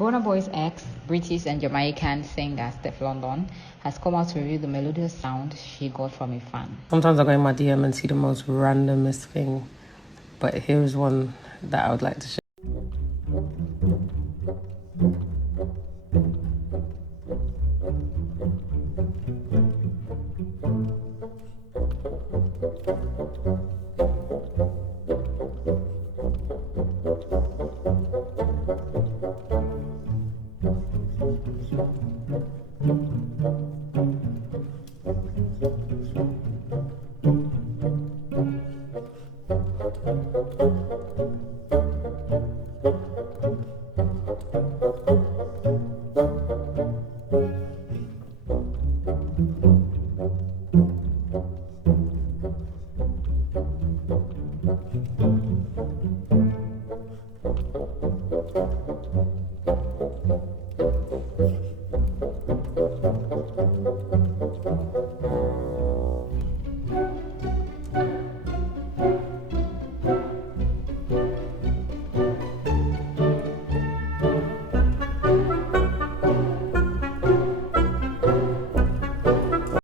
Burna Boy's ex, British and Jamaican singer Stefflon Don, has come out to review the melodious sound she got from a fan. Sometimes I go in my DM and see the most randomest thing, but here's one that I would like to share.